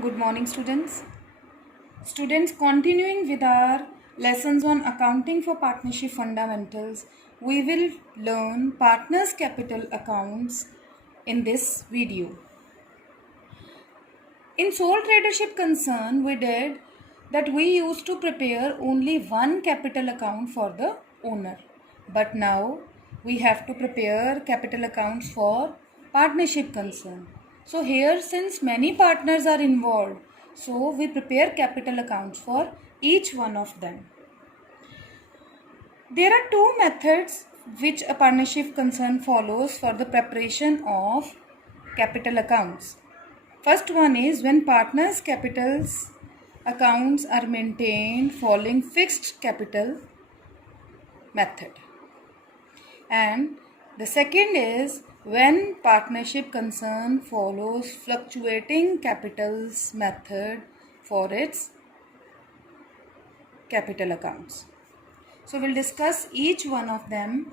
Good morning, students. Students, continuing with our lessons on accounting for partnership fundamentals, we will learn partners' capital accounts in this video. In sole tradership concern, we did that we used to prepare only one capital account for the owner. But now we have to prepare capital accounts for partnership concern. So here, since many partners are involved, so we prepare capital accounts for each one of them. There are two methods which a partnership concern follows for the preparation of capital accounts. First one is when partners' capitals accounts are maintained following fixed capital method. And the second is when partnership concern follows fluctuating capitals method for its capital accounts. So we'll discuss each one of them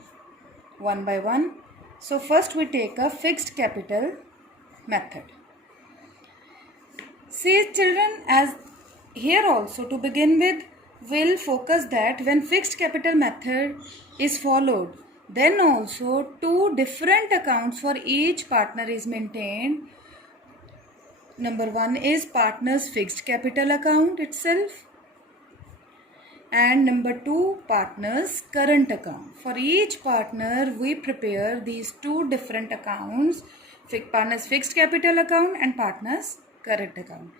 one by one. So first we take a fixed capital method. See children, as here also to begin with, we'll focus that when fixed capital method is followed, then also two different accounts for each partner is maintained. Number one is partner's fixed capital account itself, and number two, partner's current account. For each partner, we prepare these two different accounts, partner's fixed capital account and partner's current account.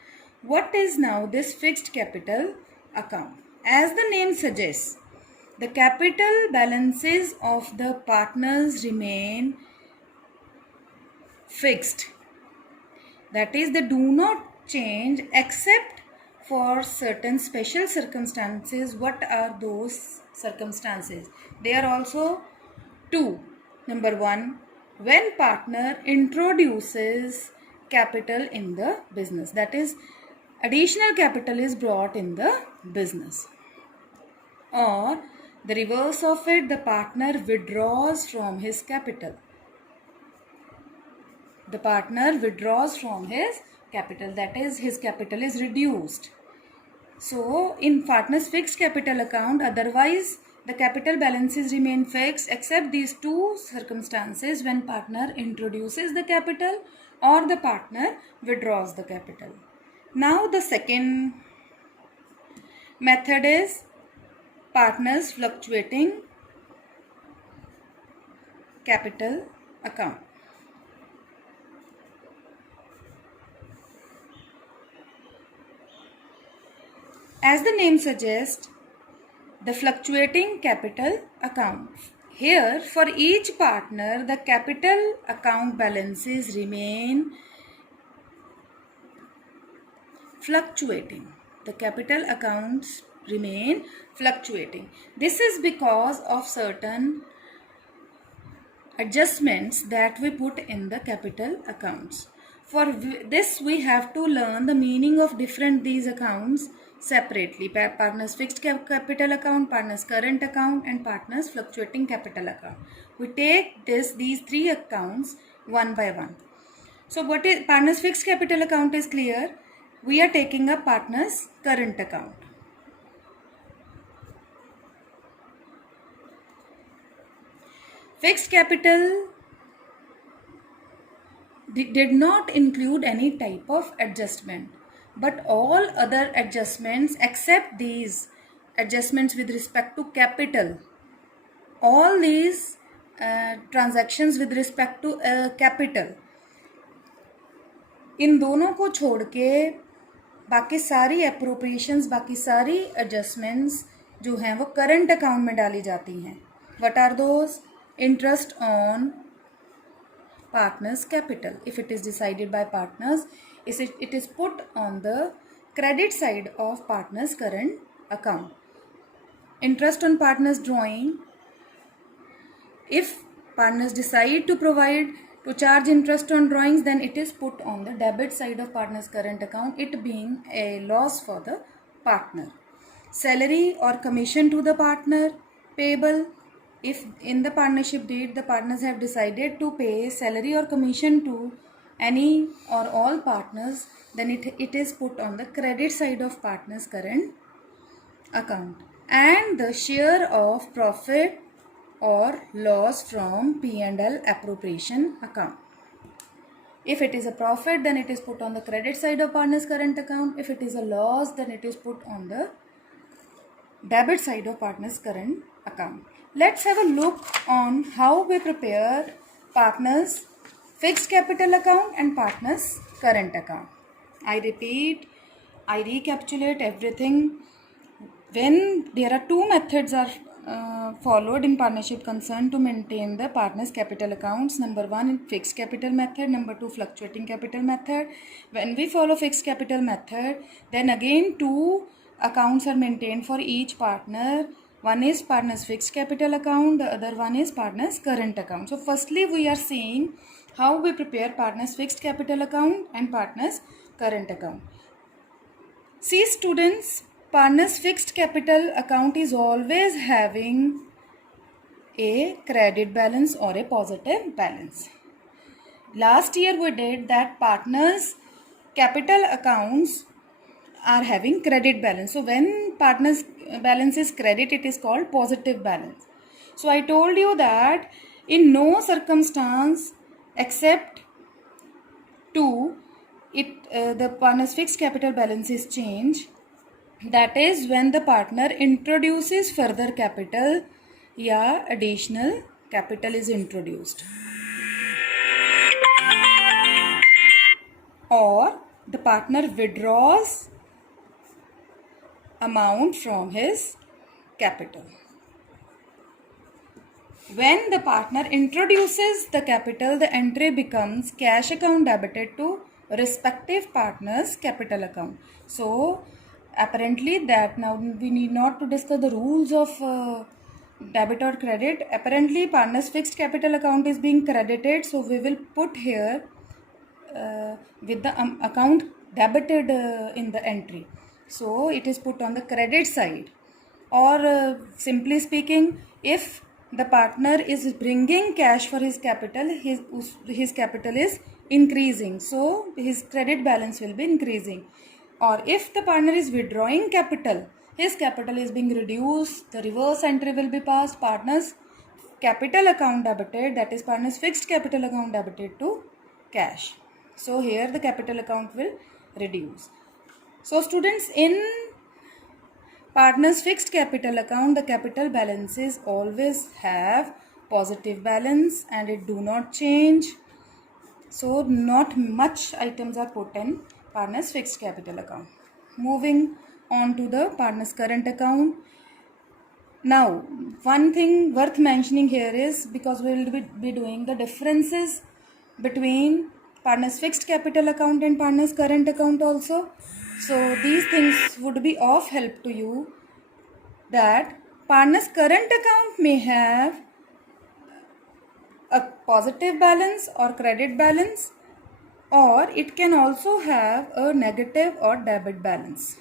What is now this fixed capital account? As the name suggests, the capital balances of the partners remain fixed. That is, they do not change except for certain special circumstances. What are those circumstances? They are also two. Number one, when partner introduces capital in the business, that is, additional capital is brought in the business, or the reverse of it, the partner withdraws from his capital. The partner withdraws from his capital, that is, his capital is reduced. So in partner's fixed capital account, otherwise the capital balances remain fixed except these two circumstances: when partner introduces the capital or the partner withdraws the capital. Now the second method is partners fluctuating capital account. As the name suggests, the fluctuating capital account. Here, for each partner, the capital account balances remain fluctuating. The capital accounts remain fluctuating. This is because of certain adjustments that we put in the capital accounts. For this, we have to learn the meaning of different these accounts separately: partner's fixed capital account, partner's current account, and partner's fluctuating capital account. We take these three accounts one by one. So what is partner's fixed capital account is clear. We are taking up partner's current account. Fixed capital did not include any type of adjustment, but all other adjustments except these adjustments with respect to capital, all these transactions with respect to capital, इन दोनों को छोड़ के बाकी सारी appropriations, बाकी सारी adjustments जो हैं वो करंट अकाउंट में डाली जाती हैं. What are those? Interest on partners capital. If it is decided by partners, it is put on the credit side of partners current account. Interest on partners drawing, if partners decide to charge interest on drawings, then it is put on the debit side of partners current account, it being a loss for the partner. Salary or commission to the partner payable, if in the partnership deed the partners have decided to pay salary or commission to any or all partners, then it is put on the credit side of partner's current account. And the share of profit or loss from P&L appropriation account. If it is a profit, then it is put on the credit side of partner's current account. If it is a loss, then it is put on the debit side of partner's current account. Let's have a look on how we prepare partner's fixed capital account and partner's current account. I repeat, I recapitulate everything. When there are two methods are followed in partnership concern to maintain the partner's capital accounts. Number one, fixed capital method. Number two, fluctuating capital method. When we follow fixed capital method, then again two accounts are maintained for each partner. One is partner's fixed capital account, the other one is partner's current account. So firstly, we are seeing how we prepare partner's fixed capital account and partner's current account. See students, partner's fixed capital account is always having a credit balance or a positive balance. Last year we did that partners capital accounts are having credit balance. So when partners balance is credit, it is called positive balance. So I told you that in no circumstance except two, the partner's fixed capital balance is changed. That is when the partner introduces further capital, या additional capital is introduced, or the partner withdraws amount from his capital. When the partner introduces the capital, the entry becomes cash account debited to respective partner's capital account. So apparently that now we need not to discuss the rules of debit or credit. Apparently partner's fixed capital account is being credited, so we will put here with the account debited in the entry. So it is put on the credit side, or simply speaking, if the partner is bringing cash for his capital, his capital is increasing, so his credit balance will be increasing. Or if the partner is withdrawing capital, his capital is being reduced, the reverse entry will be passed, partner's capital account debited, that is partner's fixed capital account debited to cash. So here the capital account will reduce. So students, in partner's fixed capital account, the capital balances always have positive balance and it do not change. So not much items are put in partner's fixed capital account. Moving on to the partner's current account. Now, one thing worth mentioning here is, because we will be doing the differences between partner's fixed capital account and partner's current account also. So these things would be of help to you, that partner's current account may have a positive balance or credit balance, or it can also have a negative or debit balance.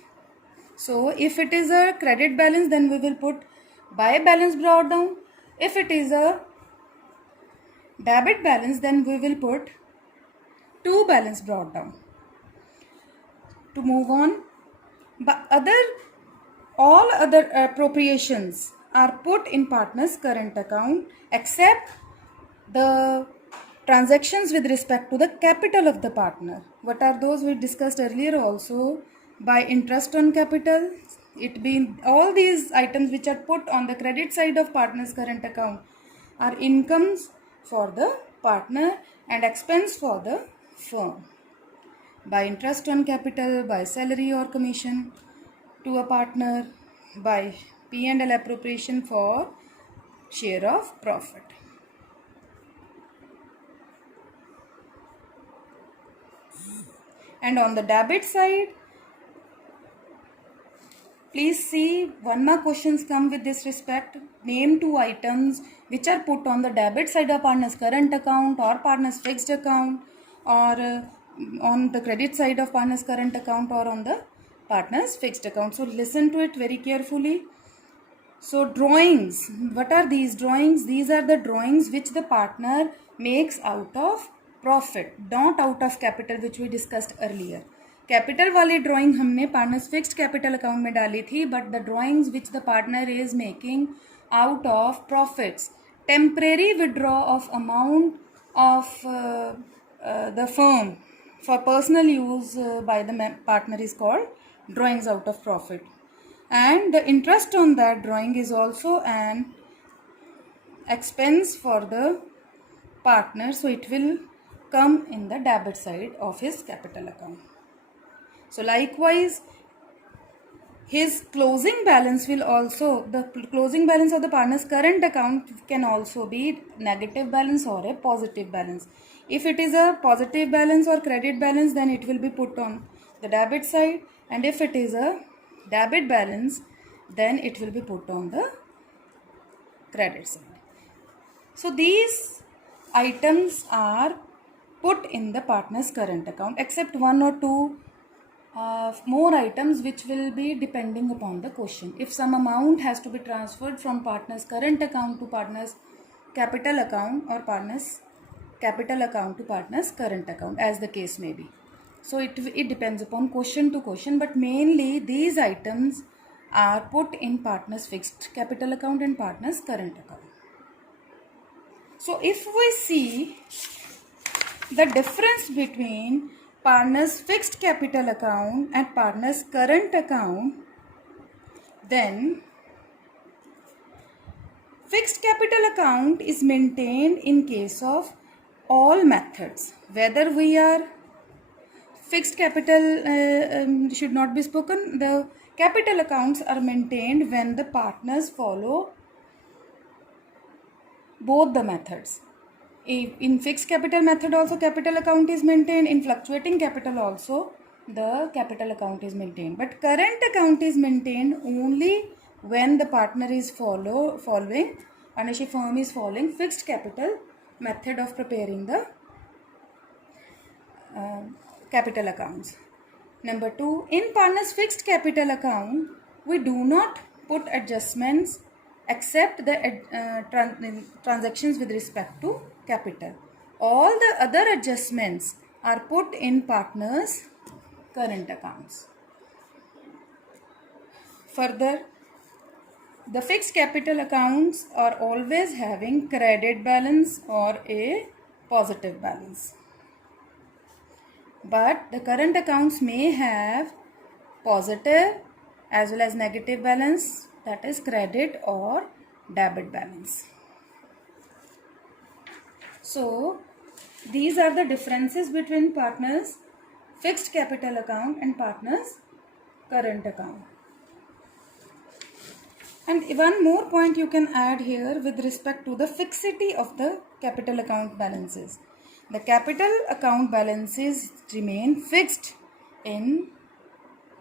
So if it is a credit balance, then we will put by balance brought down. If it is a debit balance, then we will put to balance brought down. To move on, but all other appropriations are put in partner's current account except the transactions with respect to the capital of the partner. What are those? We discussed earlier also. By interest on capital, it being all these items which are put on the credit side of partner's current account are incomes for the partner and expense for the firm. By interest on capital, by salary or commission to a partner, by P&L appropriation for share of profit. And on the debit side, please see, one more questions come with this respect. Name two items which are put on the debit side of partner's current account or partner's fixed account, or on the credit side of partner's current account or on the partner's fixed account. So listen to it very carefully. So drawings, what are these drawings? These are the drawings which the partner makes out of profit, not out of capital, which we discussed earlier. Capital वाली drawing हमने partners fixed capital account में डाली थी, but the drawings which the partner is making out of profits, temporary withdraw of amount of the firm for personal use by the partner is called drawings out of profit, and the interest on that drawing is also an expense for the partner, so it will come in the debit side of his capital account. So likewise, his closing balance will also, the closing balance of the partner's current account can also be negative balance or a positive balance. If it is a positive balance or credit balance, then it will be put on the debit side, and if it is a debit balance, then it will be put on the credit side. So these items are put in the partner's current account, except one or two more items which will be depending upon the question. If some amount has to be transferred from partner's current account to partner's capital account, or partner's capital account to partner's current account, as the case may be. So it depends upon question to question, but mainly these items are put in partner's fixed capital account and partner's current account. So if we see the difference between partner's fixed capital account and partner's current account, then fixed capital account is maintained in case of all methods. Whether we are fixed capital should not be spoken. The capital accounts are maintained when the partners follow both the methods. In fixed capital method also capital account is maintained. In fluctuating capital also the capital account is maintained. But current account is maintained only when the partner is following, partnership firm is following fixed capital method of preparing the capital accounts. Number 2, in partner's fixed capital account, we do not put adjustments except the transactions with respect to capital. All the other adjustments are put in partners' current accounts. Further, the fixed capital accounts are always having credit balance or a positive balance. But the current accounts may have positive as well as negative balance, that is credit or debit balance. So these are the differences between partners' fixed capital account and partners' current account. And one more point you can add here with respect to the fixity of the capital account balances. The capital account balances remain fixed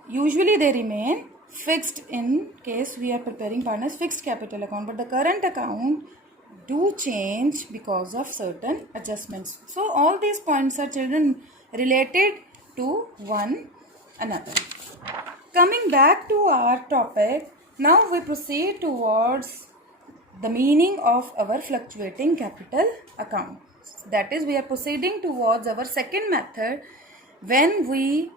usually they remain fixed in case we are preparing partners fixed capital account, but the current account do change because of certain adjustments. So all these points are children related to one another. Coming back to our topic, now we proceed towards the meaning of our fluctuating capital account. That is, we are proceeding towards our second method when we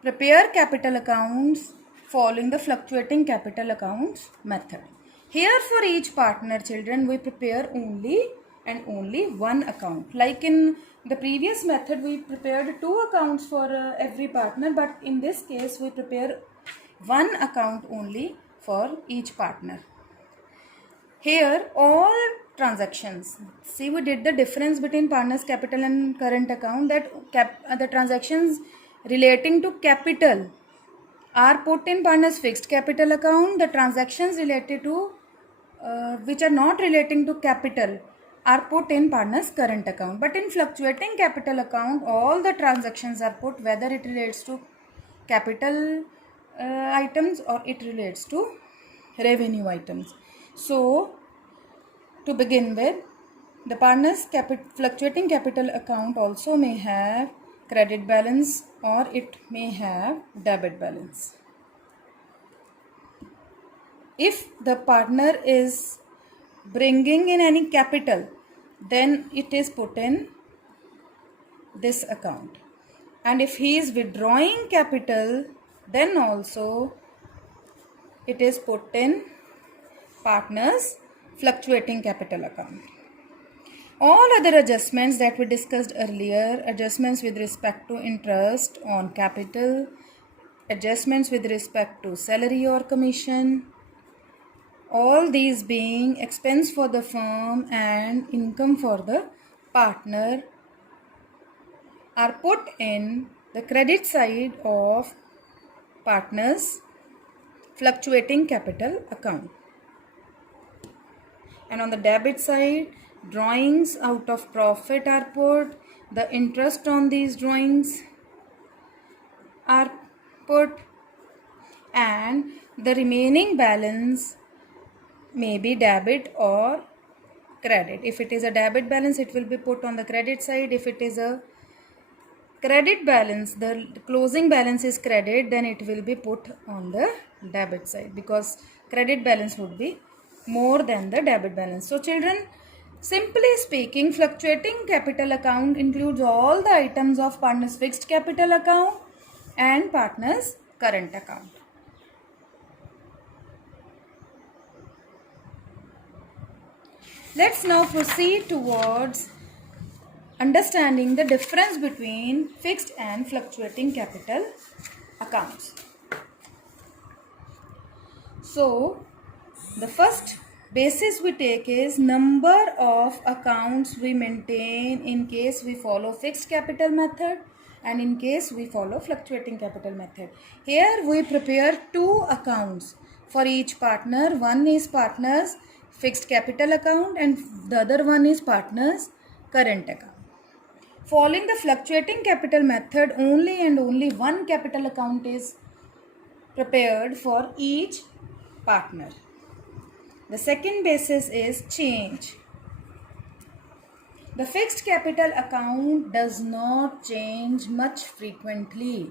prepare capital accounts following the fluctuating capital accounts method. Here for each partner, children, we prepare only one account. Like in the previous method, we prepared two accounts for every partner, but in this case, we prepare one account only for each partner. Here, all transactions, see, we did the difference between partner's capital and current account, that the transactions relating to capital are put in partner's fixed capital account. The transactions related to which are not relating to capital are put in partner's current account. But in fluctuating capital account, all the transactions are put, whether it relates to capital items or it relates to revenue items. So to begin with, the partner's fluctuating capital account also may have credit balance or it may have debit balance. If the partner is bringing in any capital, then it is put in this account. And if he is withdrawing capital, then also it is put in partner's fluctuating capital account. All other adjustments that we discussed earlier, adjustments with respect to interest on capital, adjustments with respect to salary or commission, all these being expense for the firm and income for the partner, are put in the credit side of partner's fluctuating capital account. And on the debit side, drawings out of profit are put, the interest on these drawings are put, and the remaining balance may be debit or credit. If it is a debit balance, it will be put on the credit side. If it is a credit balance, the closing balance is credit, then it will be put on the debit side, because credit balance would be more than the debit balance. So children, simply speaking, fluctuating capital account includes all the items of partner's fixed capital account and partner's current account. Let's now proceed towards understanding the difference between fixed and fluctuating capital accounts. So, the first basis we take is number of accounts we maintain in case we follow fixed capital method and in case we follow fluctuating capital method. Here we prepare two accounts for each partner. One is partner's fixed capital account and the other one is partner's current account. Following the fluctuating capital method, only and only one capital account is prepared for each partner. The second basis is change. The fixed capital account does not change much frequently.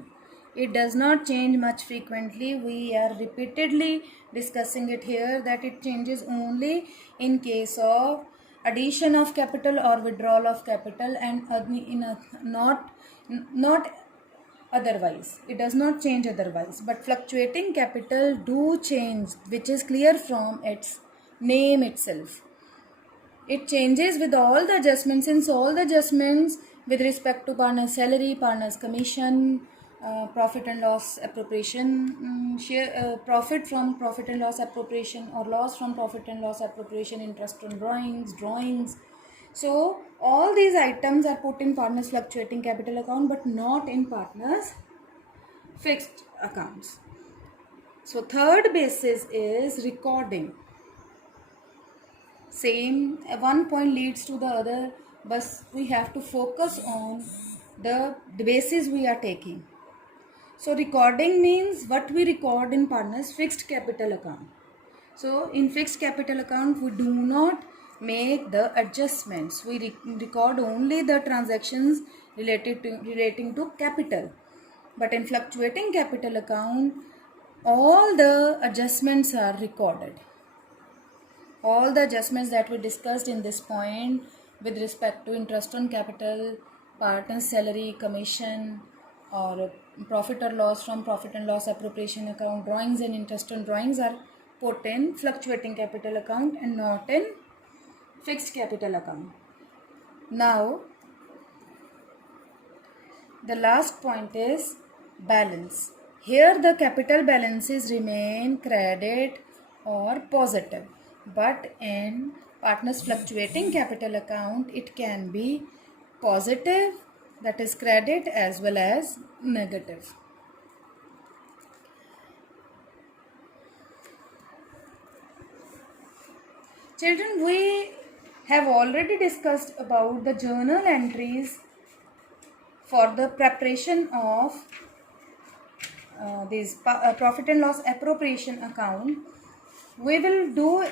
It does not change much frequently. We are repeatedly discussing it here that it changes only in case of addition of capital or withdrawal of capital, and not otherwise. It does not change otherwise. But fluctuating capital do change, which is clear from its name itself. It changes with all the adjustments, since all the adjustments with respect to partner's salary, partner's commission, profit and loss appropriation, profit from profit and loss appropriation or loss from profit and loss appropriation, interest on drawings. So all these items are put in partner's fluctuating capital account but not in partner's fixed accounts. So third basis is recording. Same, one point leads to the other, but we have to focus on the basis we are taking. So recording means what we record in partner's fixed capital account. So in fixed capital account, we do not make the adjustments. We record only the transactions relating to capital. But in fluctuating capital account, all the adjustments are recorded. All the adjustments that we discussed in this point with respect to interest on capital, partner's salary, commission, or profit or loss from profit and loss appropriation account, drawings and interest on drawings are put in fluctuating capital account and not in fixed capital account. Now, the last point is balance. Here the capital balances remain credit or positive. But in partner's fluctuating capital account, it can be positive, that is credit, as well as negative. Children, we have already discussed about the journal entries for the preparation of these profit and loss appropriation account. We will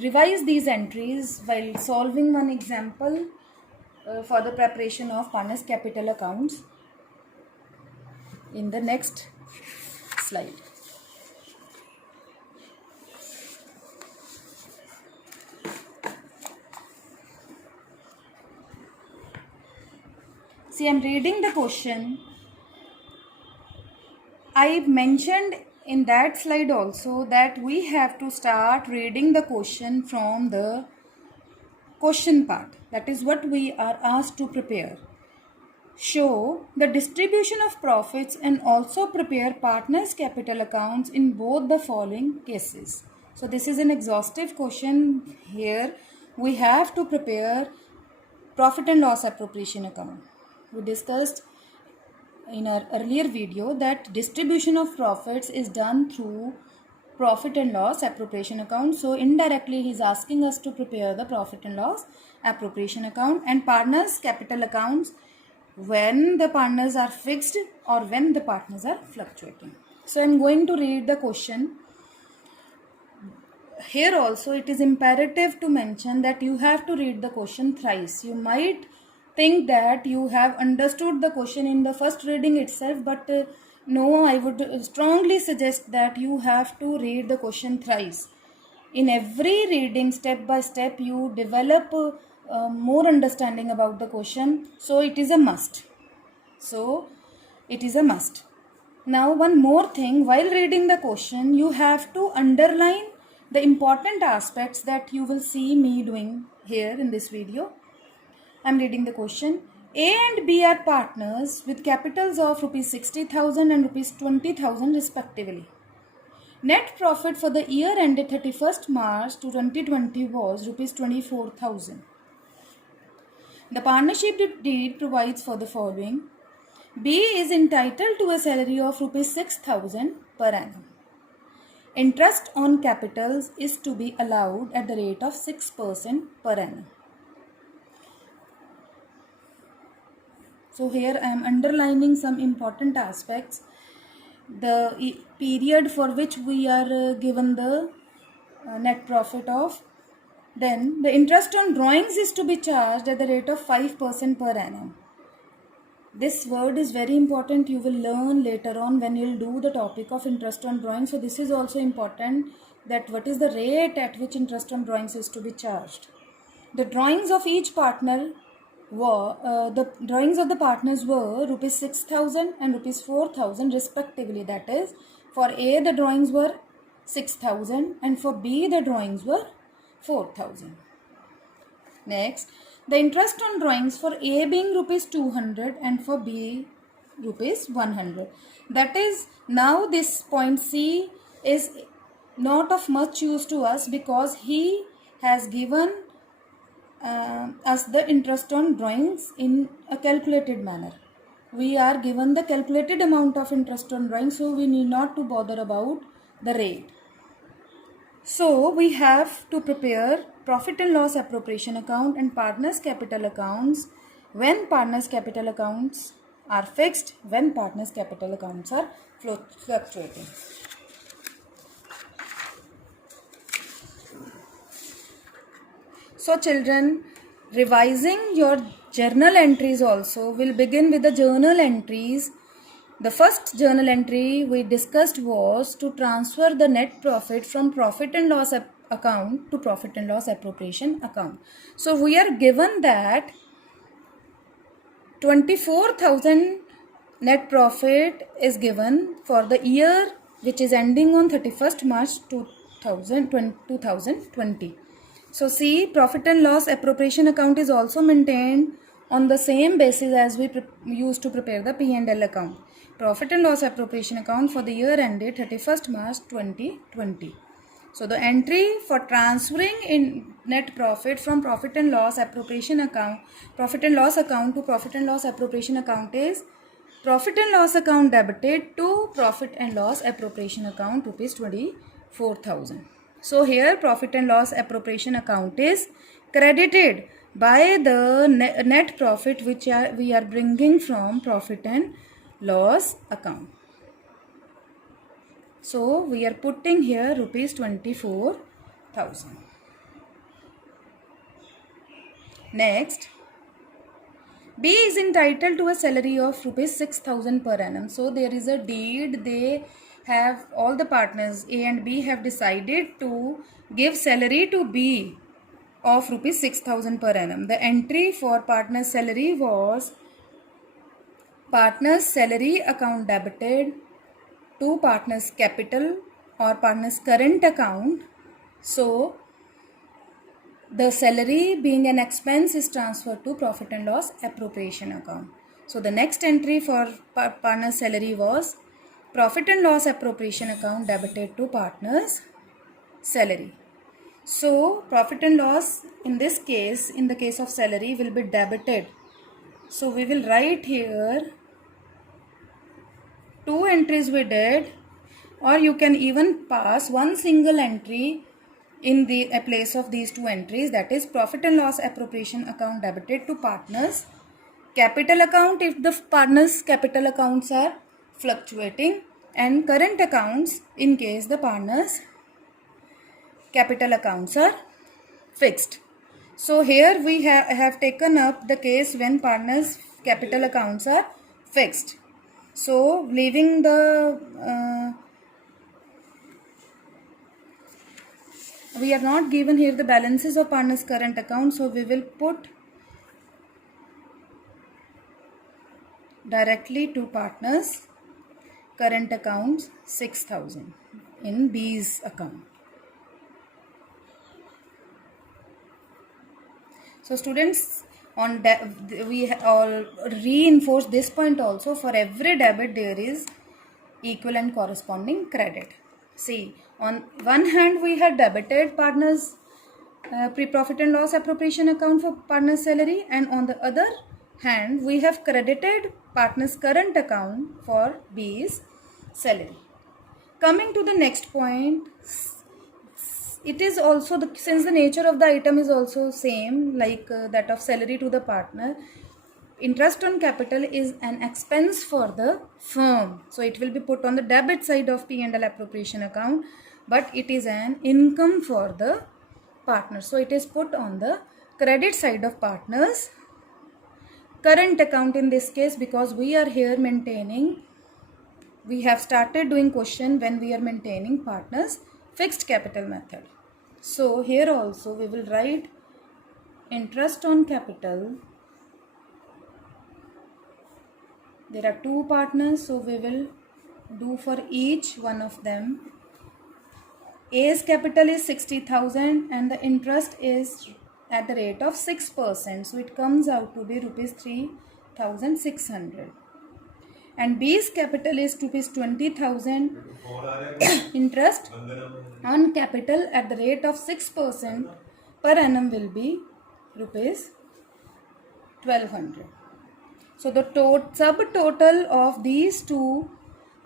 revise these entries while solving one example for the preparation of partner's capital accounts in the next slide. See, I'm reading the question. I mentioned in that slide also that we have to start reading the question from the question part. That is what we are asked to prepare. Show the distribution of profits and also prepare partners' capital accounts in both the following cases. So this is an exhaustive question. Here we have to prepare profit and loss appropriation account. We discussed in our earlier video that distribution of profits is done through profit and loss appropriation account. So indirectly he is asking us to prepare the profit and loss appropriation account and partners capital accounts when the partners are fixed or when the partners are fluctuating. So I am going to read the question. Here also it is imperative to mention that you have to read the question thrice. You might think that you have understood the question in the first reading itself, but no, I would strongly suggest that you have to read the question thrice. In every reading, step by step, you develop more understanding about the question. So it is a must. Now one more thing, while reading the question, you have to underline the important aspects that you will see me doing here in this video. I am reading the question. A and B are partners with capitals of rupees 60,000 and rupees 20,000 respectively. Net profit for the year ended 31st March 2020 was rupees 24,000. The partnership deed provides for the following. B is entitled to a salary of rupees 6,000 per annum. Interest on capitals is to be allowed at the rate of 6% per annum. So here I am underlining some important aspects. The period for which we are given the net profit of. Then the interest on drawings is to be charged at the rate of 5% per annum. This word is very important. You will learn later on when you will do the topic of interest on drawings. So this is also important, that what is the rate at which interest on drawings is to be charged. The drawings of each partner were the drawings of the partners were rupees 6,000 and rupees 4,000 respectively. That is, for A the drawings were 6,000 and for B the drawings were 4,000. Next, the interest on drawings for A being rupees 200 and for B rupees 100. That is, now this point C is not of much use to us because he has given us the interest on drawings in a calculated manner. We are given the calculated amount of interest on drawings, so we need not to bother about the rate. So we have to prepare profit and loss appropriation account and partners capital accounts when partners capital accounts are fixed, when partners capital accounts are fluctuating. So children, revising your journal entries also will begin with the journal entries. The first journal entry we discussed was to transfer the net profit from profit and loss account to profit and loss appropriation account. So we are given that 24,000 net profit is given for the year which is ending on 31st March 2020. So see, profit and loss appropriation account is also maintained on the same basis as we used to prepare the P&L account. Profit and loss appropriation account for the year ended 31st March 2020. So the entry for transferring in net profit from profit and loss appropriation account, profit and loss account to profit and loss appropriation account is profit and loss account debited to profit and loss appropriation account rupees 24,000. So here profit and loss appropriation account is credited by the net profit which we are bringing from profit and loss account. So we are putting here rupees 24,000. Next, B is entitled to a salary of rupees 6,000 per annum. So there is a deed. They have, all the partners A and B have decided to give salary to B of rupees 6,000 per annum. The entry for partner's salary was partner's salary account debited to partner's capital or partner's current account. So the salary being an expense is transferred to profit and loss appropriation account. So the next entry for partner's salary was profit and loss appropriation account debited to partner's salary. So profit and loss in this case, in the case of salary, will be debited. So we will write here two entries we did, or you can even pass one single entry in the place of these two entries, that is profit and loss appropriation account debited to partners capital account if the partners capital accounts are fluctuating, and current accounts in case the partners capital accounts are fixed. So here we have taken up the case when partners capital accounts are fixed. So leaving the we are not given here the balances of partners current account, so we will put directly to partners current accounts 6,000 in B's account. So students, we all reinforce this point also. For every debit there is equal and corresponding credit. See, on one hand we have debited partners pre-profit and loss appropriation account for partner's salary, and on the other hand we have credited partner's current account for B's salary. Coming to the next point, it is also since the nature of the item is also same like that of salary to the partner, interest on capital is an expense for the firm, so it will be put on the debit side of P&L appropriation account, but it is an income for the partner, so it is put on the credit side of partners current account in this case, because we are here maintaining, we have started doing question when we are maintaining partners fixed capital method. So here also we will write interest on capital. There are two partners, so we will do for each one of them. A's capital is 60,000 and the interest is at the rate of 6%, so it comes out to be rupees 3,600. And B's capital is rupees 20,000, interest on capital at the rate of 6% per annum will be rupees 1,200. So the subtotal of these two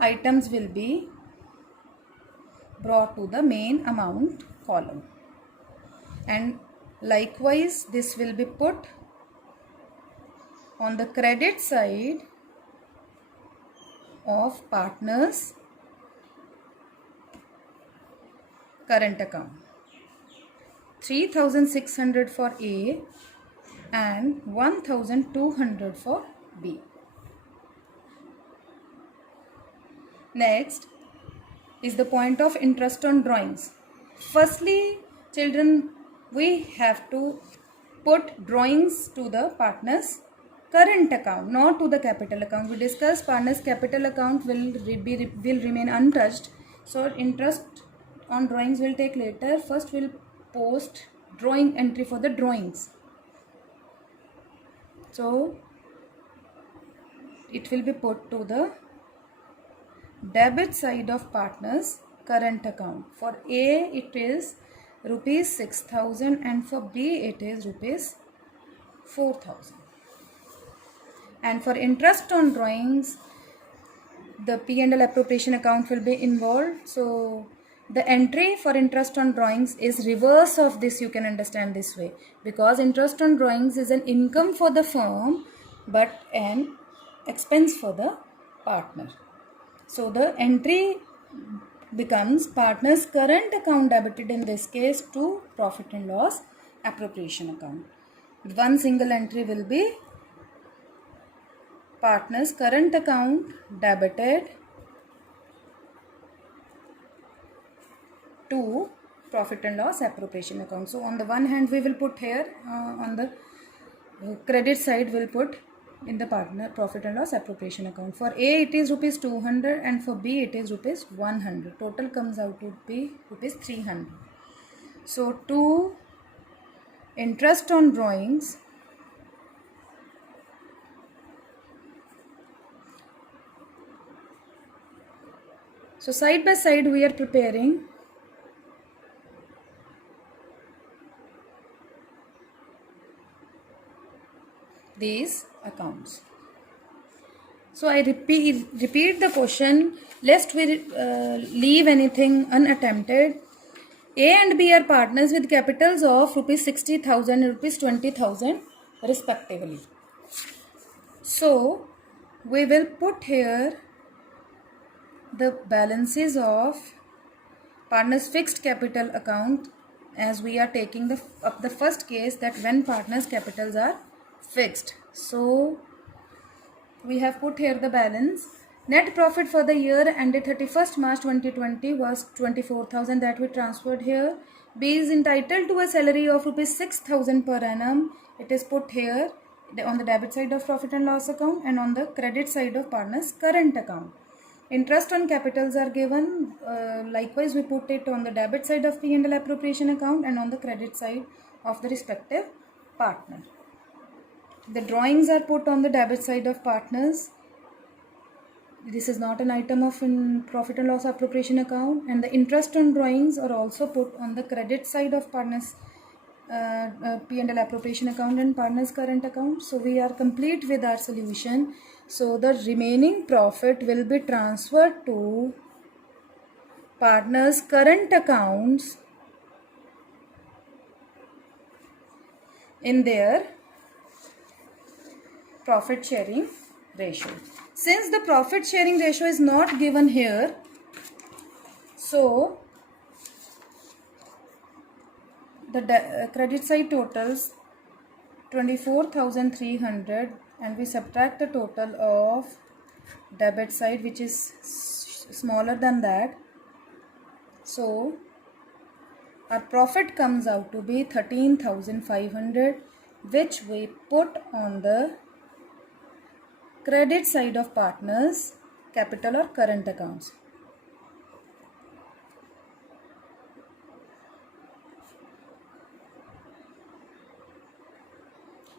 items will be brought to the main amount column, and likewise this will be put on the credit side of partners current account. 3,600 for A and 1,200 for B. Next is the point of interest on drawings. Firstly, children, we have to put drawings to the partner's current account, not to the capital account. We discussed partner's capital account will remain untouched, so interest on drawings will take later. First we'll post drawing entry for the drawings. So it will be put to the debit side of partner's current account. For A it is rupees 6,000 and for B it is rupees 4,000. And for interest on drawings, the P&L appropriation account will be involved. So the entry for interest on drawings is reverse of this, you can understand this way, because interest on drawings is an income for the firm but an expense for the partner. So the entry becomes partner's current account debited in this case to profit and loss appropriation account. One single entry will be partner's current account debited to profit and loss appropriation account. So on the one hand we will put here on the credit side we'll put in the partner profit and loss appropriation account. For A it is rupees 200 and for B it is rupees 100. Total comes out to be rupees 300. So to interest on drawings, so side by side we are preparing these accounts. So I repeat the question lest we leave anything unattempted. A and B are partners with capitals of rupees 60,000 and rupees 20,000 respectively. So we will put here the balances of partners fixed capital account, as we are taking the first case that when partners capitals are fixed. So we have put here the balance. Net profit for the year ended 31st March 2020 was 24,000 that we transferred here. B is entitled to a salary of rupees 6,000 per annum. It is put here on the debit side of profit and loss account and on the credit side of partner's current account. Interest on capitals are given. Likewise, we put it on the debit side of P&L appropriation account and on the credit side of the respective partner. The drawings are put on the debit side of partners. This is not an item of profit and loss appropriation account, and the interest on drawings are also put on the credit side of partners P&L appropriation account and partners current account. So we are complete with our solution. So the remaining profit will be transferred to partners current accounts in their profit sharing ratio. Since the profit sharing ratio is not given here, so the credit side totals 24,300 and we subtract the total of debit side which is smaller than that. So our profit comes out to be 13,500, which we put on the credit side of partners capital or current accounts.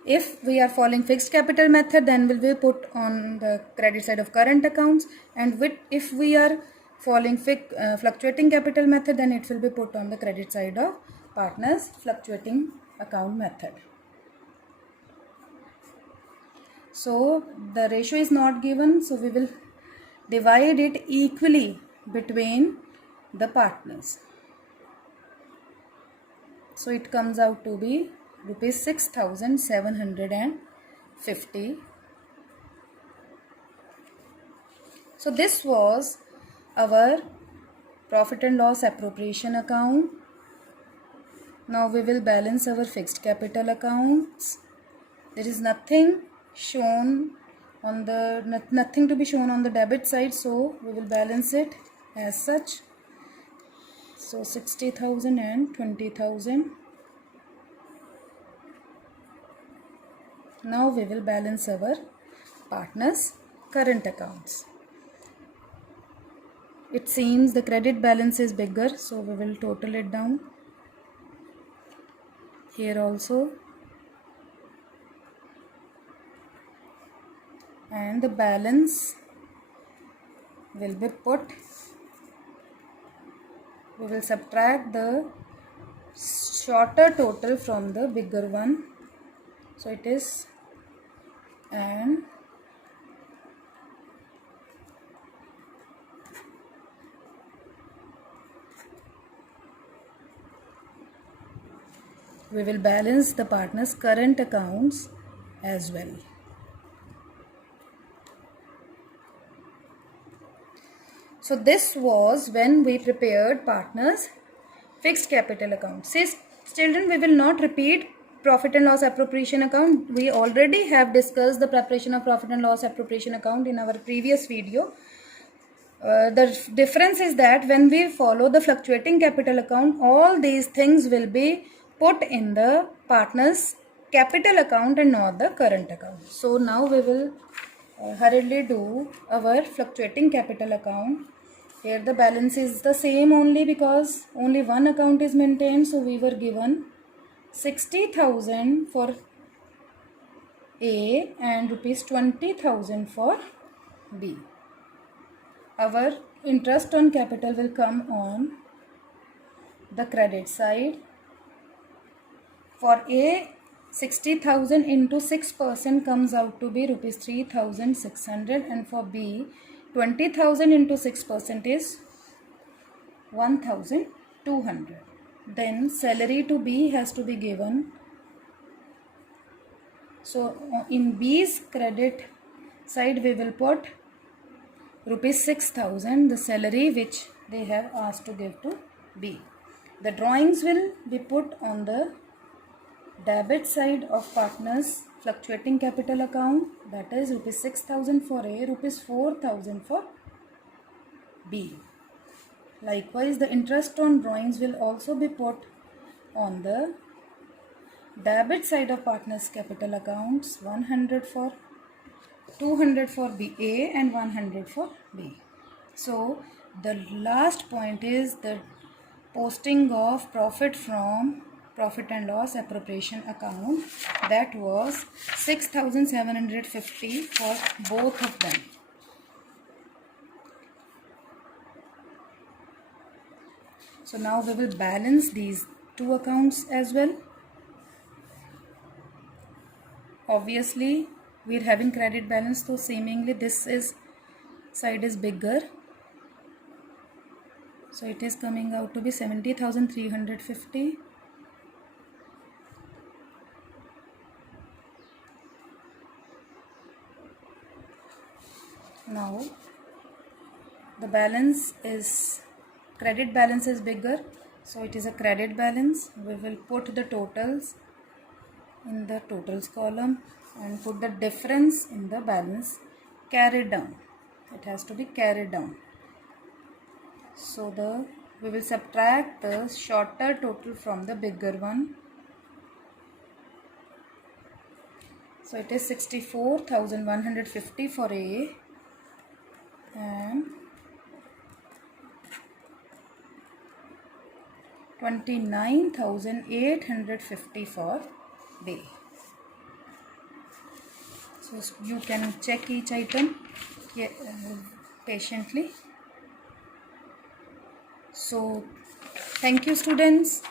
If we are following fixed capital method, then will be put on the credit side of current accounts, and if we are following fluctuating capital method, then it will be put on the credit side of partners fluctuating account method. So the ratio is not given, so we will divide it equally between the partners. So it comes out to be rupees 6,750. So this was our profit and loss appropriation account. Now we will balance our fixed capital accounts. There is nothing shown on the nothing to be shown on the debit side, so we will balance it as such. So 60,000 and 20,000. Now we will balance our partners' current accounts. It seems the credit balance is bigger, so we will total it down. Here also. And the balance will be put. We will subtract the shorter total from the bigger one. So it is, and we will balance the partner's current accounts as well. So this was when we prepared partners fixed capital account. Since children, we will not repeat profit and loss appropriation account. We already have discussed the preparation of profit and loss appropriation account in our previous video. The difference is that when we follow the fluctuating capital account, all these things will be put in the partners capital account and not the current account. So now we will hurriedly do our fluctuating capital account. Here the balance is the same only because only one account is maintained. So we were given 60,000 for A and rupees 20,000 for B. Our interest on capital will come on the credit side. For A, 60,000 into 6% comes out to be rupees 3,600, and for B, 20,000 into 6% is 1,200. Then salary to B has to be given. So in B's credit side we will put rupees 6,000, the salary which they have asked to give to B. The drawings will be put on the debit side of partners fluctuating capital account, that is rupees 6,000 for A, rupees 4,000 for B. Likewise, the interest on drawings will also be put on the debit side of partners capital accounts, 100 for 200 for B A and 100 for B. So the last point is the posting of profit from profit and loss appropriation account, that was 6,750 for both of them. So now we will balance these two accounts as well. Obviously we are having credit balance, so seemingly this side is bigger. So it is coming out to be 70,350. Now the balance is, credit balance is bigger, so it is a credit balance. We will put the totals in the totals column and put the difference in the balance carried down. It has to be carried down. So we will subtract the shorter total from the bigger one. So it is 64,150 for A and 29,850 for B. So you can check each item patiently. So thank you students.